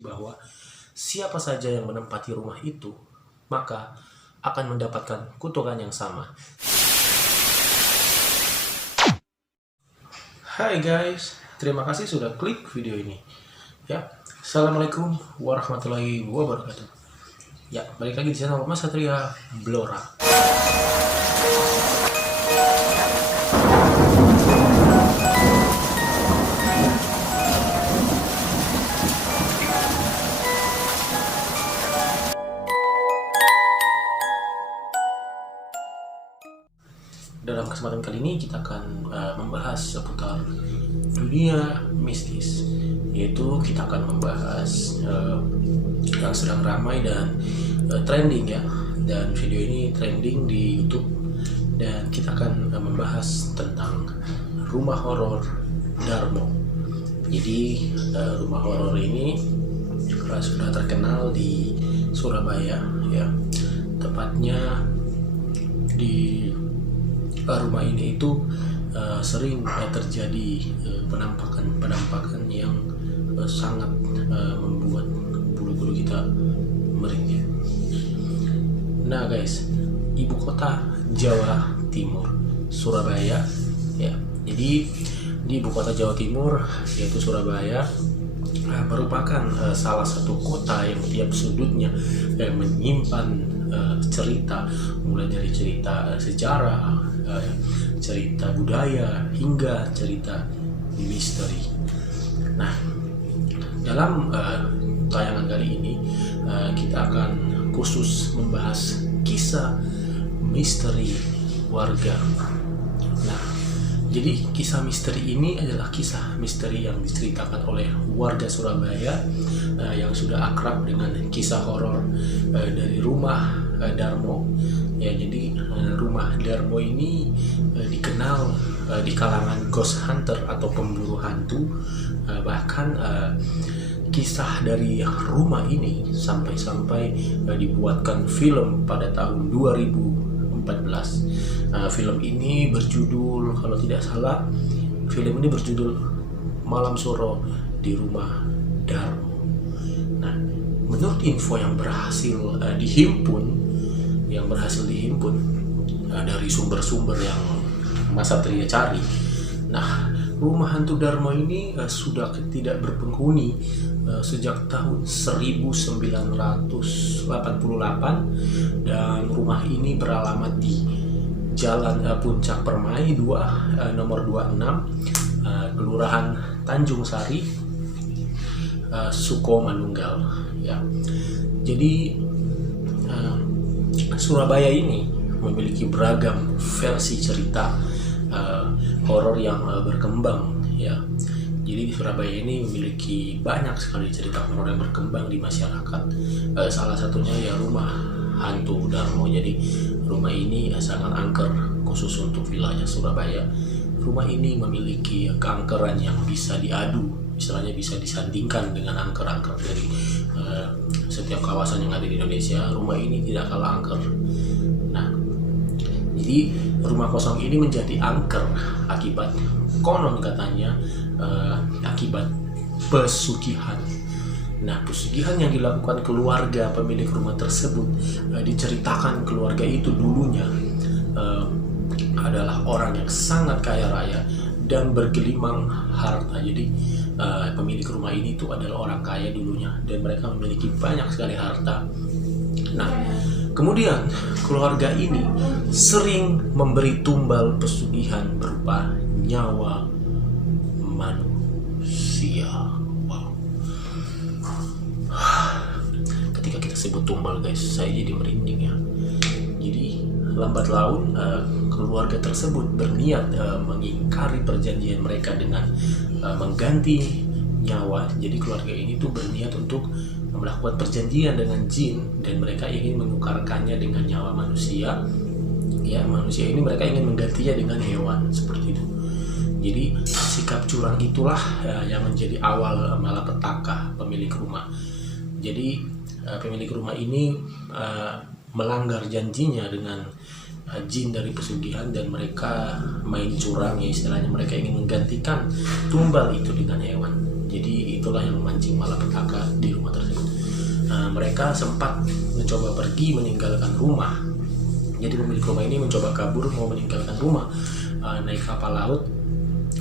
bahwa siapa saja yang menempati rumah itu, maka akan mendapatkan kutukan yang sama. Hai guys, terima kasih sudah klik video ini. Ya, Assalamualaikum warahmatullahi wabarakatuh. Ya, balik lagi di channel Mas Satria Blora. Dalam kesempatan kali ini kita akan membahas seputar dunia mistis, yaitu kita akan membahas yang sedang ramai dan trending ya, dan video ini trending di YouTube, dan kita akan membahas tentang rumah horor Darmo. Jadi rumah horor ini sudah terkenal di Surabaya ya, tepatnya di rumah ini itu sering terjadi penampakan yang sangat membuat bulu-bulu kita merinding. Nah guys, ibu kota Jawa Timur, Surabaya ya. Jadi di ibu kota Jawa Timur yaitu Surabaya merupakan salah satu kota yang tiap sudutnya menyimpan cerita, mulai dari cerita sejarah, cerita budaya, hingga cerita misteri. Nah, dalam tayangan kali ini kita akan khusus membahas kisah misteri warga. Nah, jadi kisah misteri ini adalah kisah misteri yang diceritakan oleh warga Surabaya yang sudah akrab dengan kisah horor dari rumah Darmo. Ya, jadi rumah Darmo ini dikenal di kalangan ghost hunter atau pemburu hantu. Bahkan kisah dari rumah ini sampai-sampai dibuatkan film pada tahun 2014. Film ini berjudul, kalau tidak salah, film ini berjudul Malam Suro di Rumah Darmo. Nah, menurut info yang berhasil dihimpun dari sumber-sumber yang Mas Satria cari, nah, rumah hantu Darmo ini sudah tidak berpenghuni sejak tahun 1988, dan rumah ini beralamat di Jalan Puncak Permai 2 nomor 26, Kelurahan Tanjung Sari, Sukomanunggal ya. Jadi Surabaya ini memiliki beragam versi cerita horor yang berkembang ya. Jadi di Surabaya ini memiliki banyak sekali cerita horor yang berkembang di masyarakat. Salah satunya ya rumah hantu Darmo. Jadi rumah ini sangat angker khusus untuk wilayah Surabaya. Rumah ini memiliki keangkeran yang bisa diadu, istilahnya bisa disandingkan dengan angker-angker dari setiap kawasan yang ada di Indonesia. Rumah ini tidak kalah angker. Nah, jadi rumah kosong ini menjadi angker akibat, konon katanya, akibat pesugihan. Nah, pesugihan yang dilakukan keluarga pemilik rumah tersebut, diceritakan keluarga itu dulunya adalah orang yang sangat kaya raya dan bergelimang harta. Jadi pemilik rumah ini itu adalah orang kaya dulunya, dan mereka memiliki banyak sekali harta. Nah, kemudian keluarga ini sering memberi tumbal pesugihan berupa nyawa manusia. Wow. Ketika kita sebut tumbal guys, saya jadi merinding ya. Jadi lambat laun keluarga tersebut berniat mengingkari perjanjian mereka dengan mengganti nyawa. Jadi keluarga ini tuh berniat untuk melakukan perjanjian dengan jin, dan mereka ingin menukarkannya dengan nyawa manusia. Ya, manusia ini mereka ingin menggantinya dengan hewan seperti itu. Jadi sikap curang itulah yang menjadi awal malapetaka pemilik rumah. Jadi pemilik rumah ini melanggar janjinya dengan jin dari pesugihan, dan mereka main curang ya, istilahnya mereka ingin menggantikan tumbal itu dengan hewan. Jadi itulah yang memancing malapetaka di rumah tersebut. mereka sempat mencoba pergi meninggalkan rumah. Jadi pemilik rumah ini mencoba kabur, mau meninggalkan rumah, naik kapal laut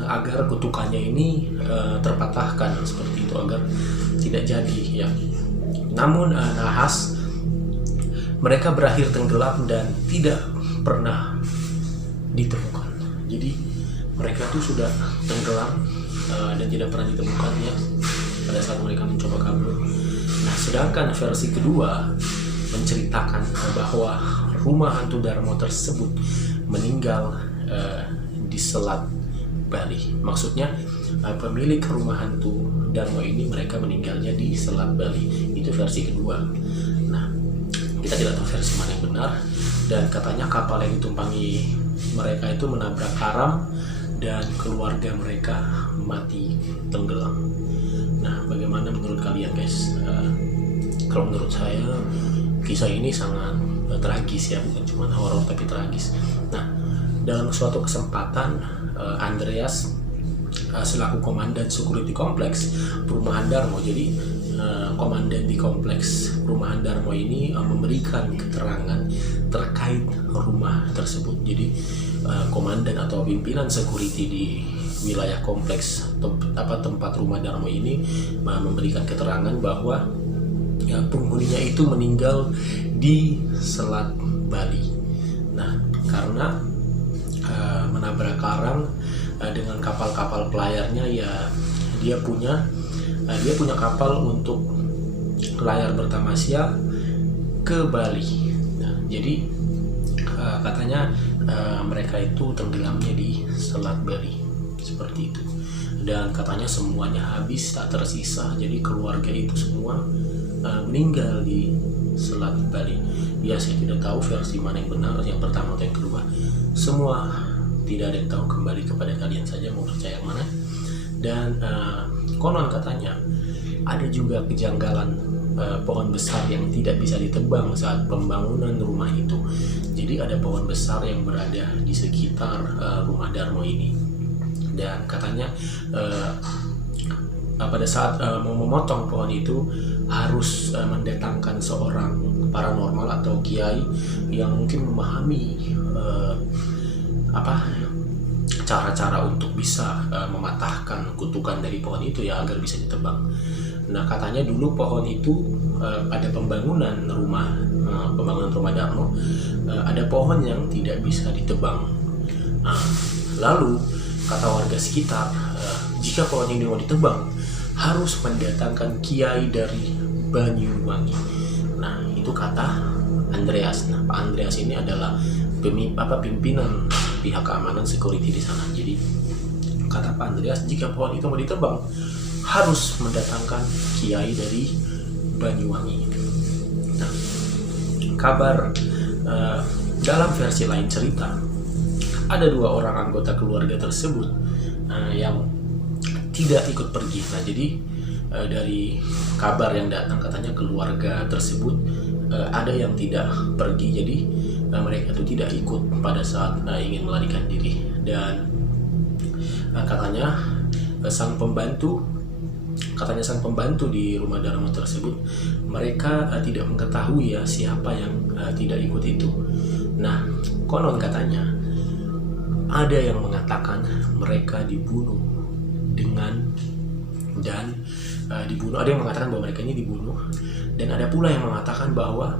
agar kutukannya ini terpatahkan seperti itu, agar tidak jadi ya. Namun nahas mereka berakhir tenggelam dan tidak pernah ditemukan. Jadi mereka itu sudah tenggelam dan tidak pernah ditemukan ya pada saat mereka mencoba kabur. Nah, sedangkan versi kedua menceritakan bahwa rumah hantu Darmo tersebut meninggal di Selat Bali. Maksudnya pemilik rumah hantu Darmo ini mereka meninggalnya di Selat Bali. Itu versi kedua. Nah, kita tidak tahu versi mana yang benar, dan katanya kapal yang ditumpangi mereka itu menabrak karam dan keluarga mereka mati tenggelam. Nah, bagaimana menurut kalian guys? Kalau menurut saya kisah ini sangat tragis ya, bukan cuma horor tapi tragis. Nah, dalam suatu kesempatan Andreas selaku komandan security kompleks perumahan Darmo, jadi komandan di kompleks perumahan Darmo ini memberikan keterangan terkait rumah tersebut. Jadi komandan atau pimpinan security di wilayah kompleks tempat rumah Darmo ini memberikan keterangan bahwa penghuninya itu meninggal di Selat Bali. Nah, karena menabrak karang dengan kapal-kapal pelayarnya, ya dia punya kapal untuk layar bertamasya ke Bali. Nah, jadi katanya mereka itu tenggelamnya di Selat Bali seperti itu, dan katanya semuanya habis tak tersisa. Jadi keluarga itu semua meninggal di Selat Bali. Ya, saya tidak tahu versi mana yang benar, yang pertama atau yang kedua. Semua tidak ada yang tahu, kembali kepada kalian saja mau percaya yang mana. Dan konon katanya ada juga kejanggalan pohon besar yang tidak bisa ditebang saat pembangunan rumah itu. Jadi ada pohon besar yang berada di sekitar rumah Darmo ini, dan katanya pada saat mau memotong pohon itu harus mendatangkan seorang paranormal atau kiai yang mungkin memahami cara-cara untuk bisa mematahkan kutukan dari pohon itu ya, agar bisa ditebang. Nah, katanya dulu pohon itu pada pembangunan rumah Darmo ada pohon yang tidak bisa ditebang. Lalu kata warga sekitar, jika pohon ini mau ditebang harus mendatangkan kiai dari Banyuwangi. Nah, itu kata Andreas. Nah, Pak Andreas ini adalah pimpinan pihak keamanan security di sana. Jadi kata Pak Andreas, jika pohon itu mau ditebang harus mendatangkan kiai dari Banyuwangi. Nah, kabar dalam versi lain cerita, ada 2 orang anggota keluarga tersebut yang tidak ikut pergi. Nah, jadi dari kabar yang datang katanya keluarga tersebut ada yang tidak pergi, jadi mereka itu tidak ikut pada saat ingin melarikan diri. Dan katanya sang pembantu di rumah Darmo tersebut, mereka tidak mengetahui ya siapa yang tidak ikut itu. Nah, konon katanya ada yang mengatakan mereka dibunuh ada yang mengatakan bahwa mereka ini dibunuh, dan ada pula yang mengatakan bahwa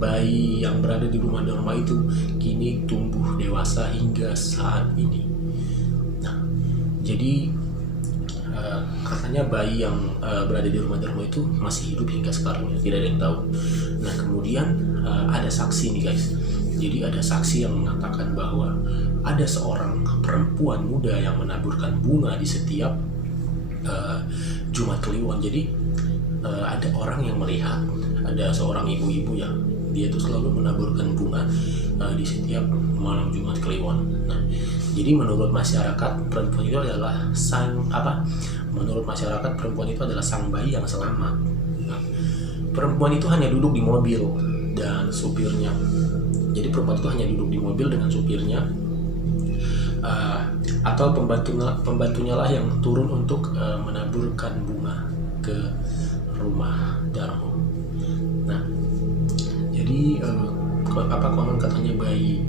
bayi yang berada di rumah Darmo itu kini tumbuh dewasa hingga saat ini. Nah, jadi katanya bayi yang berada di rumah Darmo itu masih hidup hingga sekarang, tidak ada yang tahu. Nah, kemudian ada saksi nih guys. Jadi ada saksi yang mengatakan bahwa ada seorang perempuan muda yang menaburkan bunga di setiap Jumat Kliwon. Jadi ada orang yang melihat ada seorang ibu-ibu yang dia itu selalu menaburkan bunga di setiap malam Jumat Kliwon. Nah, jadi menurut masyarakat perempuan itu adalah sang bayi yang selamat. Nah, perempuan itu hanya duduk di mobil dan supirnya. Jadi perempuan itu hanya duduk di mobil dengan supirnya, atau pembantunya lah yang turun untuk menaburkan bunga ke rumah Darmo. Nah, jadi konon katanya bayi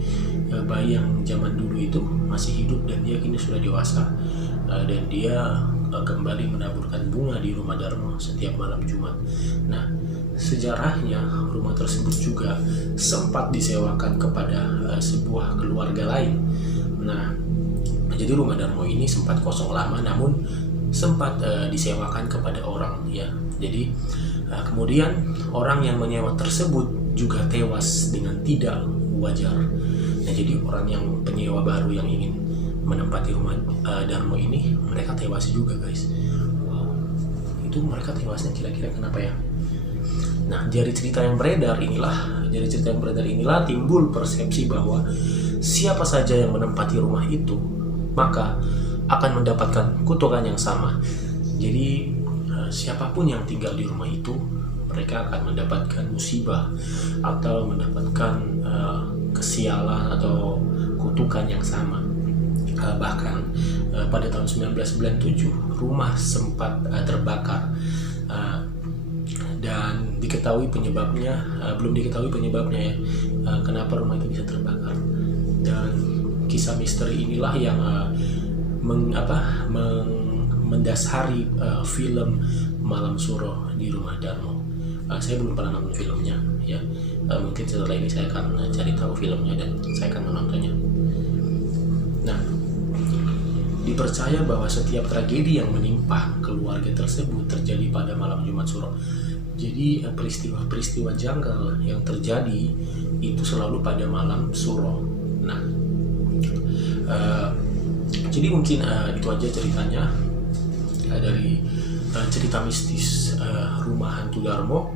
yang zaman dulu itu masih hidup dan dia kini sudah dewasa, dan dia kembali menaburkan bunga di rumah Darmo setiap malam Jumat. Nah, sejarahnya rumah tersebut juga sempat disewakan kepada sebuah keluarga lain. Nah, jadi rumah Darmo ini sempat kosong lama, namun sempat disewakan kepada orang, ya. Jadi kemudian orang yang menyewa tersebut juga tewas dengan tidak wajar. Nah, jadi orang yang penyewa baru yang ingin menempati rumah Darmo ini, mereka tewas juga, guys. Wow, itu mereka tewasnya kira-kira kenapa ya? Nah, dari cerita yang beredar inilah timbul persepsi bahwa siapa saja yang menempati rumah itu, maka akan mendapatkan kutukan yang sama. Jadi siapapun yang tinggal di rumah itu, mereka akan mendapatkan musibah atau mendapatkan kesialan atau kutukan yang sama. Bahkan pada tahun 1997 rumah sempat terbakar, dan belum diketahui penyebabnya ya, kenapa rumah itu bisa terbakar. Dan kisah misteri inilah yang mendasari film Malam Suro di Rumah Darmo. Saya belum pernah nonton filmnya ya. Mungkin setelah ini saya akan cari tahu filmnya dan saya akan menontonnya. Nah, dipercaya bahwa setiap tragedi yang menimpa keluarga tersebut terjadi pada malam Jumat Suro. Jadi peristiwa-peristiwa janggal yang terjadi itu selalu pada malam Suro. Nah, jadi mungkin itu aja ceritanya dari cerita mistis rumah hantu Darmo.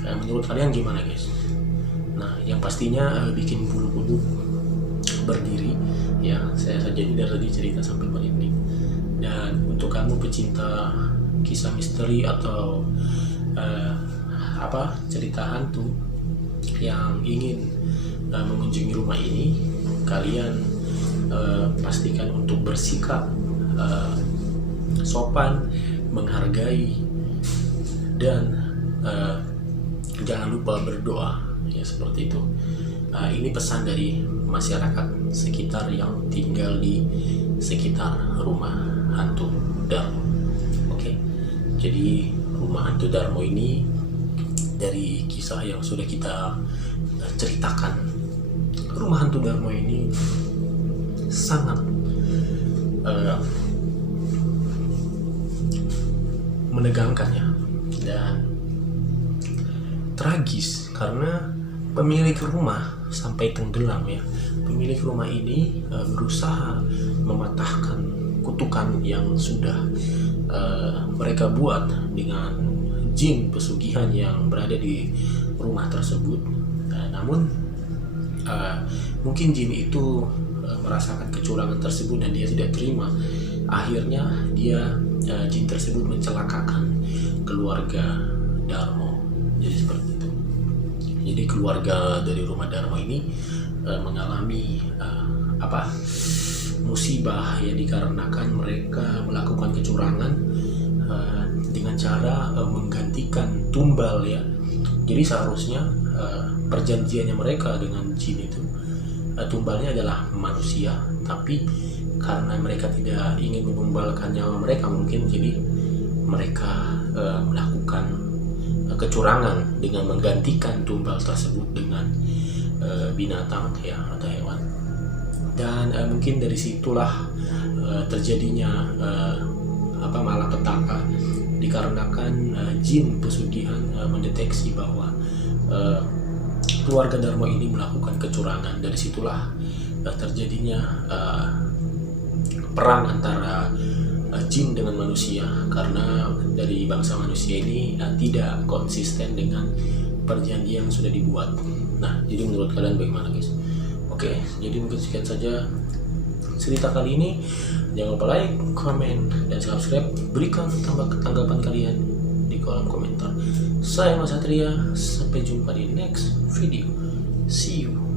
Menurut kalian gimana, guys? Nah, yang pastinya bikin bulu-bulu berdiri ya. Saya saja ini dari tadi cerita sampai merinding. Dan untuk kamu pecinta kisah misteri atau cerita hantu yang ingin mengunjungi rumah ini, kalian pastikan untuk bersikap sopan, menghargai, dan jangan lupa berdoa ya, seperti itu. Ini pesan dari masyarakat sekitar yang tinggal di sekitar rumah hantu Darmo. Oke, jadi rumah hantu Darmo ini, dari kisah yang sudah kita ceritakan, rumah hantu Darmo ini sangat menegangkan ya, dan tragis karena pemilik rumah sampai tenggelam ya. Pemilik rumah ini berusaha mematahkan kutukan yang sudah mereka buat dengan jin pesugihan yang berada di rumah tersebut. Namun mungkin jin itu merasakan kecurangan tersebut dan dia tidak terima. Akhirnya jin tersebut mencelakakan keluarga Darmo. Jadi seperti itu. Jadi keluarga dari rumah Darmo ini mengalami musibah ya, dikarenakan mereka melakukan kecurangan dengan cara menggantikan tumbal ya. Jadi seharusnya perjanjiannya mereka dengan jin itu, tumbalnya adalah manusia, tapi karena mereka tidak ingin menumbalkan nyawa mereka, mungkin jadi mereka melakukan kecurangan dengan menggantikan tumbal tersebut dengan binatang ya, atau hewan. Dan mungkin dari situlah terjadinya malapetaka, dikarenakan jin pesugihan mendeteksi bahwa keluarga Darmo ini melakukan kecurangan. Dari situlah terjadinya perang antara jin dengan manusia, karena dari bangsa manusia ini tidak konsisten dengan perjanjian yang sudah dibuat. Nah, jadi menurut kalian bagaimana, guys? Oke, jadi mungkin sekian saja cerita kali ini. Jangan lupa like, komen, dan subscribe. Berikan tanggapan kalian di kolom komentar. Saya Mas Satria, sampai jumpa di next video. See you.